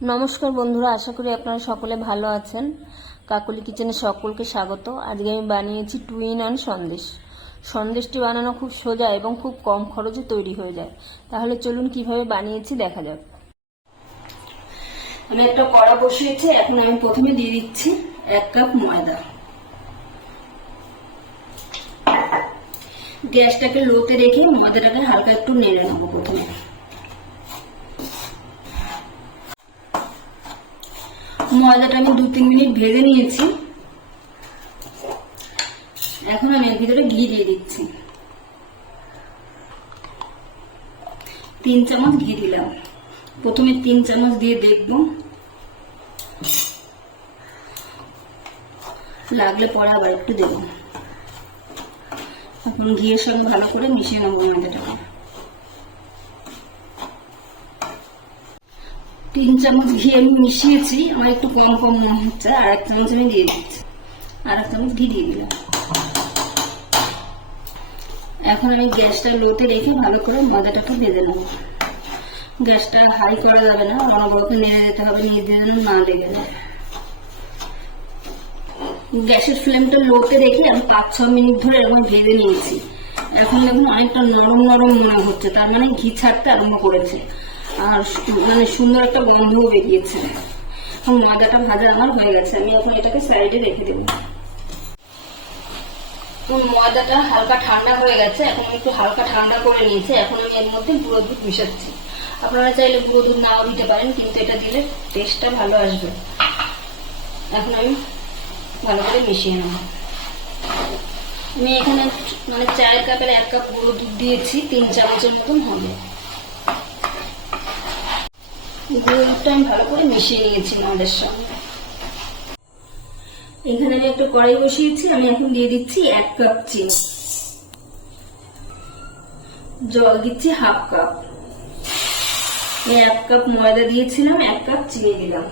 নমস্কার বন্ধুরা, আশা করি আপনারা সকলে ভালো আছেন। কাকলি কিচেনে সকলকে স্বাগত। আজকে আমি বানিয়েছি 2 in 1 সন্দেশ। সন্দেশটি বানানো খুব সোজা এবং খুব কম খরচে তৈরি হয়ে যায়। তাহলে চলুন কিভাবে বানিয়েছি দেখা যাক। আমি একটা কড়া বসিয়েছি। এখন আমি প্রথমে দিয়ে দিচ্ছি 1 কাপ ময়দা। গ্যাসটাকে লোতে রেখে ময়দাটাকে হালকা একটু নেড়ে নেবো। প্রথমে ময়দাটা আমি 2-3 মিনিট ভেজে নিয়েছি। এখন আমি এর ভিতরে ঘি দিয়ে দিচ্ছি। 3 চামচ ঘি দিলাম। প্রথমে 3 চামচ দিয়ে দেখব, লাগলে পরে আবার একটু দেব। এখন ঘিয়ের সঙ্গে ভালো করে মিশিয়ে নেবো ময়দাটাকে। 3 চামচ ঘি আমি মিশিয়েছি। আমার একটু কম কম মনে হচ্ছে, আর 1 চামচ আমি দিয়ে দিচ্ছি। আর 1 চামচ ঘি দিয়ে দিলাম। এখন আমি গ্যাসটা লোতে রেখে ভালো করে ময়দাটাকে ভেজে নেব। গ্যাসটা হাই করা যাবে না, অনবরত নেড়ে দিতে হবে, নিজে যেন না লেগে যায়। গ্যাসের ফ্লেমটা লোতে রেখে আমি 5-6 মিনিট ধরে এরকম ভেজে নিয়েছি। এখন দেখুন অনেকটা নরম নরম মনে হচ্ছে, তার মানে ঘি ছাড়তে আরম্ভ করেছে, আর মানে সুন্দর একটা গন্ধও বেরিয়েছে। এখন ময়দাটা ভাজা আমার হয়ে গেছে। আমি এখন এটাকে সাইডে রেখে দেবো। ময়দাটা হালকা ঠান্ডা হয়ে গেছে। এখন একটু হালকা ঠান্ডা করে নিয়েছে। এখন আমি এর মধ্যে গুঁড়ো দুধ মিশাচ্ছি। আপনারা চাইলে গুঁড়ো দুধ নাও দিতে পারেন, কিন্তু এটা দিলে টেস্টটা ভালো আসবে। এখন আমি ভালো করে মিশিয়ে নেব। আমি এখানে মানে চায়ের কাপের 1 কাপ গুঁড়ো দুধ দিয়েছি, 3 চামচের মতন হবে। গুঁড়ো দুধটা আমি ভালো করে মিশিয়ে নিয়েছি ময়দার সঙ্গে। এখানে আমি একটা কড়াই বসিয়েছি। আমি এখন দিয়ে দিচ্ছি 1 কাপ চিনি। জল দিচ্ছি 1/2 কাপ। 1 কাপ ময়দা দিয়েছিলাম, 1 কাপ চিনি দিলাম।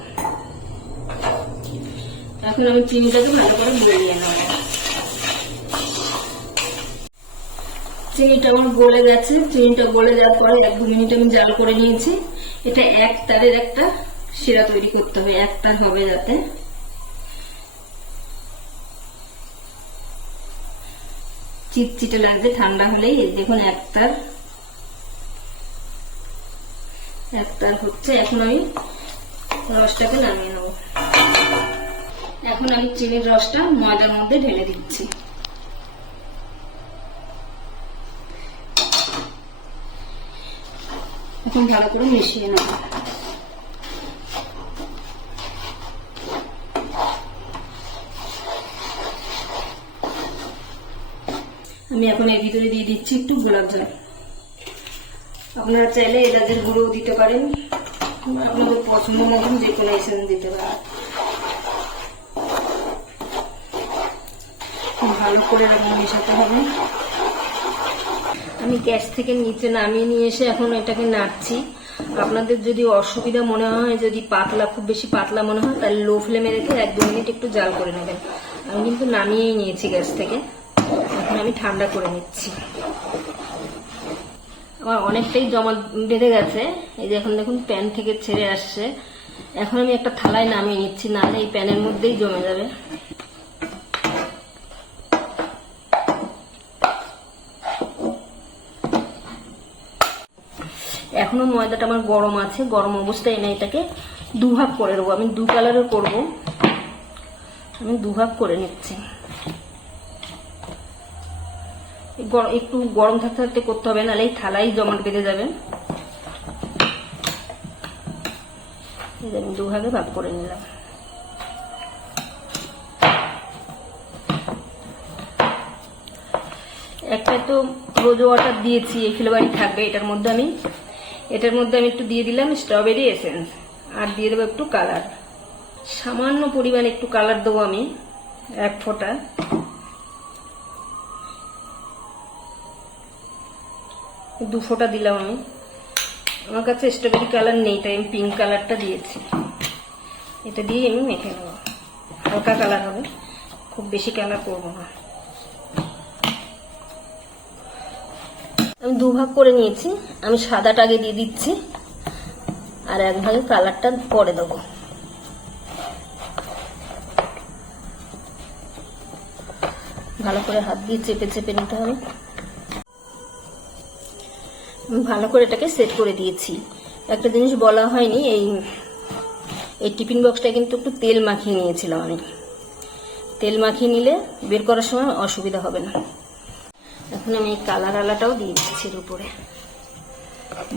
এখন আমি চিনিটাকে ভালো করে গলিয়ে নেব। চিনিটা আমার গলে গেছে। চিনিটা গলে যাওয়ার পরে 1-2 মিনিট আমি জাল করে নিয়েছি। এটা এক তারের একটা শিরা তৈরি করতে হবে, এক তার হবে যাতে। চিটচিটে লাগবে। ঠান্ডা হলেই দেখুন এক তার হচ্ছে। এখন আমি রসটাকে নামিয়ে নেব। এখন আমি চিনির রসটা ময়দার মধ্যে ঢেলে দিচ্ছি। এখন ভালো করে মিশিয়ে নেব। আমি এখন এর ভিতরে দিয়ে দিচ্ছি একটু গোলাপ জল। আপনারা চাইলে এলাচের গুঁড়ো দিতে পারেন, আপনাদের পছন্দ মতন যে কোনো এসেন্স দিতে পারেন। ভালো করে মেশাতে হবে। আমি গ্যাস থেকে নিচে নামিয়ে নিয়ে এসে এখন এটাকে নাড়ছি। আপনাদের যদি অসুবিধা মনে হয়, যদি পাতলা, খুব বেশি পাতলা মনে হয়, তাহলে লো ফ্লেমে রেখে 1-2 মিনিট একটু জাল করে নেবেন। আমি কিন্তু নামিয়েই নিয়েছি গ্যাস থেকে। এখন আমি ঠান্ডা করে নিচ্ছি। আমার অনেকটাই জমা বেঁধে গেছে। এই যে এখন দেখুন প্যান থেকে ছেড়ে আসছে। এখন আমি একটা থালায় নামিয়ে নিচ্ছি, নাহলে এই প্যানের মধ্যেই জমে যাবে। এখনো ময়দাটা আমার গরম আছে। গরম অবস্থায় এনে এটাকে 2 ভাগ করে দেবো। আমি 2 কালারের করবো। আমি 2 ভাগ করে নিচ্ছি। একটু গরম থাকতে থাকতে করতে হবে, নাহলে এই থালাই জমাট বেঁধে যাবে। আমি 2 ভাগে ভাগ করে নিলাম। একটা তো রোজ ওয়াটার দিয়েছি, এই ফ্লেভারই থাকবে। এটার মধ্যে আমি একটু দিয়ে দিলাম স্ট্রবেরি এসেন্স, আর দিয়ে দেবো একটু কালার। সামান্য পরিমাণ একটু কালার দেবো আমি, 1 ফোঁটা। দু ফোঁটা দিলাম আমি। আমার কাছে স্ট্রবেরি কালার নেই, তাই আমি পিঙ্ক কালারটা দিয়েছি। এটা দিয়ে আমি মেখে নেব। হালকা কালার হবে, খুব বেশি কালার করবো না। আমি 2 ভাগ করে নিয়েছি। আমি সাদাটা আগে দিয়ে দিচ্ছি, আর এক ভাগে কালারটা পরে দেবো। ভালো করে হাত দিয়ে চেপে চেপে নিতে হবে। ভালো করে এটাকে সেট করে দিয়েছি। একটা জিনিস বলা হয়নি, এই টিফিন বক্সটা কিন্তু একটু তেল মাখিয়ে নিয়েছিলাম আমি। তেল মাখিয়ে নিলে বের করার সময় অসুবিধা হবে না। এখন আমি এই কালার আলাটাও দিয়ে দিচ্ছি এর উপরে,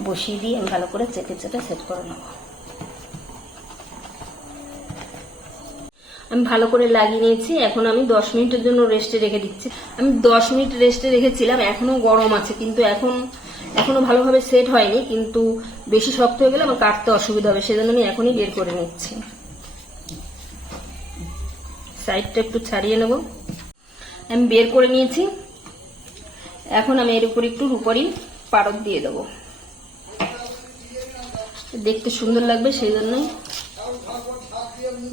বসিয়ে দিয়ে আমি ভালো করে চেপে চেপে সেট করে নেব। আমি ভালো করে লাগিয়ে নিয়েছি। এখন আমি 10 মিনিটের জন্য রেস্টে রেখে দিচ্ছি। আমি 10 মিনিট রেস্টে রেখেছিলাম, এখনো গরম আছে, কিন্তু এখনো ভালোভাবে সেট হয়নি, কিন্তু বেশি শক্ত হয়ে গেলে আমার কাটতে অসুবিধা হবে, সেজন্য আমি এখনই বের করে নিচ্ছি। সাইডটা একটু ছাড়িয়ে নেব। আমি বের করে নিয়েছি। এখন আমি এর উপর একটু রূপারি পারদ দিয়ে দেবো, দেখতে সুন্দর লাগবে, সেই জন্যই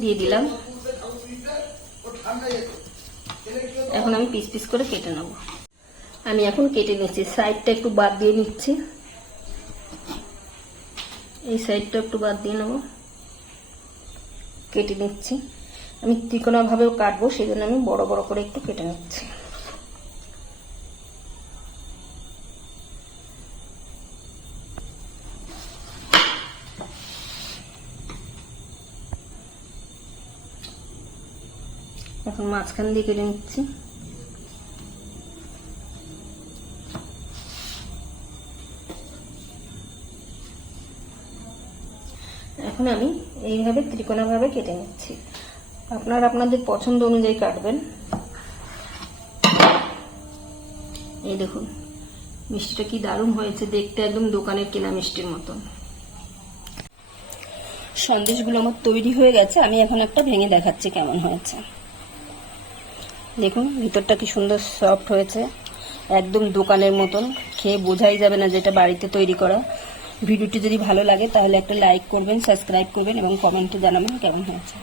দিয়ে দিলাম। এখন আমি পিস পিস করে কেটে নেব। আমি এখন কেটে নিচ্ছি। সাইডটা একটু বাদ দিয়ে নিচ্ছি, এই সাইডটা একটু বাদ দিয়ে নেব, কেটে নিচ্ছি। আমি ত্রিকোণাভাবেও কাটবো, সেই জন্য আমি বড় বড় করে একটু কেটে নিচ্ছি। এখন মাঝখান দিয়ে কেটে নিচ্ছি। এখন আমি এইভাবে ত্রিকোণাভাবে কেটে নিচ্ছি। আপনারা আপনাদের পছন্দ অনুযায়ী কাটবেন। এই দেখুন মিষ্টিটা কি দারুণ হয়েছে, দেখতে একদম দোকানের কেনা মিষ্টির মতন। সন্দেশগুলো আমার তৈরি হয়ে গেছে। আমি এখন একটা ভেঙে দেখাচ্ছি কেমন হয়েছে। দেখুন ভিতরটা কি সুন্দর সফট হয়েছে, একদম দোকানের মতন, খেয়ে বোঝাই যাবে না যেটা বাড়িতে তৈরি করা। ভিডিওটি যদি ভালো লাগে তাহলে একটা লাইক করবেন, সাবস্ক্রাইব করবেন এবং কমেন্টে জানাবেন কেমন হয়েছে।